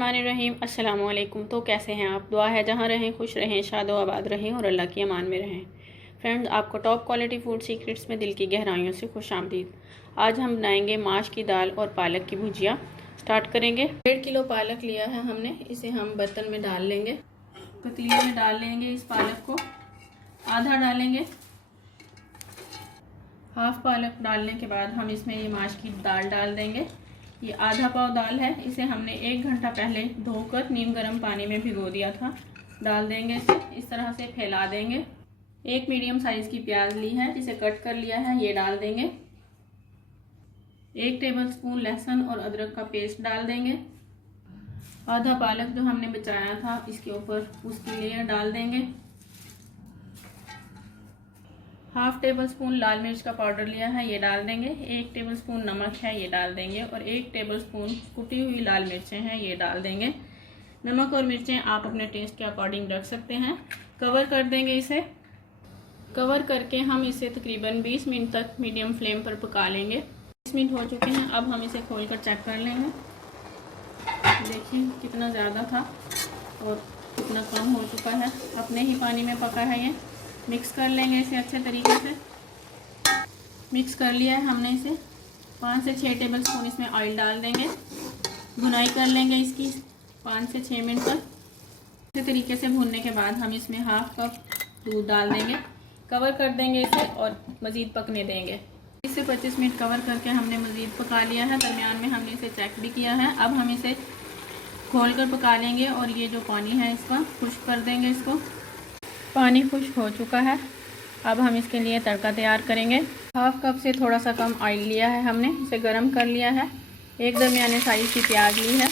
बिस्मिल्लाहिर्रहमानिर्रहीम। अस्सलाम वालेकुम। तो कैसे हैं आप? दुआ है जहाँ रहें खुश रहें, शादो आबाद रहें और अल्लाह की अमान में रहें। फ्रेंड्स, आपको टॉप क्वालिटी फूड सीक्रेट्स में दिल की गहराइयों से खुश आमदीद। आज हम बनाएंगे माश की दाल और पालक की भुजिया। स्टार्ट करेंगे। 1.5 किलो पालक लिया है हमने, इसे हम बर्तन में डाल लेंगे। पतीले में डाल लेंगे इस पालक को, आधा डालेंगे। हाफ पालक डालने के बाद हम इसमें ये माश की दाल डाल देंगे। ये आधा पाव दाल है, इसे हमने 1 घंटा पहले धोकर नीम गर्म पानी में भिगो दिया था। डाल देंगे इसे, इस तरह से फैला देंगे। 1 मीडियम साइज की प्याज ली है, जिसे कट कर लिया है, ये डाल देंगे। 1 टेबलस्पून लहसुन और अदरक का पेस्ट डाल देंगे। आधा पालक जो हमने बचाया था इसके ऊपर उसकी लेयर डाल देंगे। हाफ टेबल स्पून लाल मिर्च का पाउडर लिया है, ये डाल देंगे। 1 टेबलस्पून नमक है, ये डाल देंगे। और 1 टेबलस्पून कुटी हुई लाल मिर्चें हैं, ये डाल देंगे। नमक और मिर्चें आप अपने टेस्ट के अकॉर्डिंग रख सकते हैं। कवर कर देंगे इसे। कवर करके हम इसे तकरीबन 20 मिनट तक मीडियम फ्लेम पर पका लेंगे। 20 मिनट हो चुके हैं, अब हम इसे खोल कर चेक कर लेंगे। देखिए कितना ज़्यादा था और कितना कम हो चुका है, अपने ही पानी में पका है ये। मिक्स कर लेंगे इसे अच्छे तरीके से। मिक्स कर लिया है हमने इसे। 5 से 6 टेबलस्पून इसमें ऑयल डाल देंगे। भुनाई कर लेंगे इसकी 5 से 6 मिनट तक। अच्छे तरीके से भूनने के बाद हम इसमें हाफ कप दूध डाल देंगे। कवर कर देंगे इसे और मज़ीद पकने देंगे। 20 से 25 मिनट कवर करके हमने मज़ीद पका लिया है। दरमियान में हमने इसे चेक भी किया है। अब हम इसे खोल कर पका लेंगे और ये जो पानी है इसका खुश्क कर देंगे इसको। पानी खुश्क हो चुका है, अब हम इसके लिए तड़का तैयार करेंगे। हाफ कप से थोड़ा सा कम ऑयल लिया है हमने, इसे गरम कर लिया है। 1 दरमियाने साइज़ की प्याज ली है,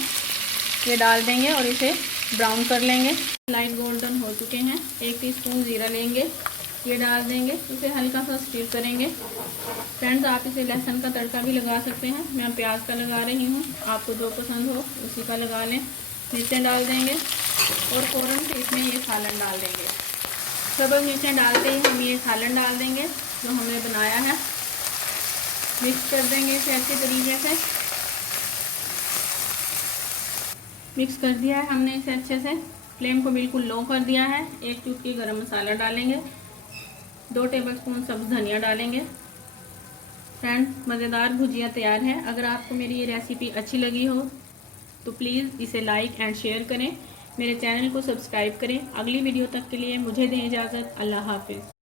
ये डाल देंगे और इसे ब्राउन कर लेंगे। लाइट गोल्डन हो चुके हैं। 1 टीस्पून ज़ीरा लेंगे, ये डाल देंगे। इसे हल्का सा स्टीर करेंगे। फ्रेंड्स, आप इसे लहसुन का तड़का भी लगा सकते हैं, मैं प्याज का लगा रही हूँ। आपको जो पसंद हो उसी का लगा लें। मिर्चें डाल देंगे और फ़ौरन से इसमें ये सालन डाल देंगे। सब मिर्चें डालते ही हम ये सालन डाल देंगे जो हमने बनाया है। मिक्स कर देंगे इसे अच्छे तरीके से। मिक्स कर दिया है हमने इसे अच्छे से। फ्लेम को बिल्कुल लो कर दिया है। 1 चुटकी गरम मसाला डालेंगे। 2 टेबलस्पून सब्ज़ धनिया डालेंगे। फ्रेंड्स, मज़ेदार भुजिया तैयार है। अगर आपको मेरी ये रेसिपी अच्छी लगी हो तो प्लीज़ इसे लाइक एंड शेयर करें। मेरे चैनल को सब्सक्राइब करें। अगली वीडियो तक के लिए मुझे दें इजाज़त। अल्लाह हाफ़िज़।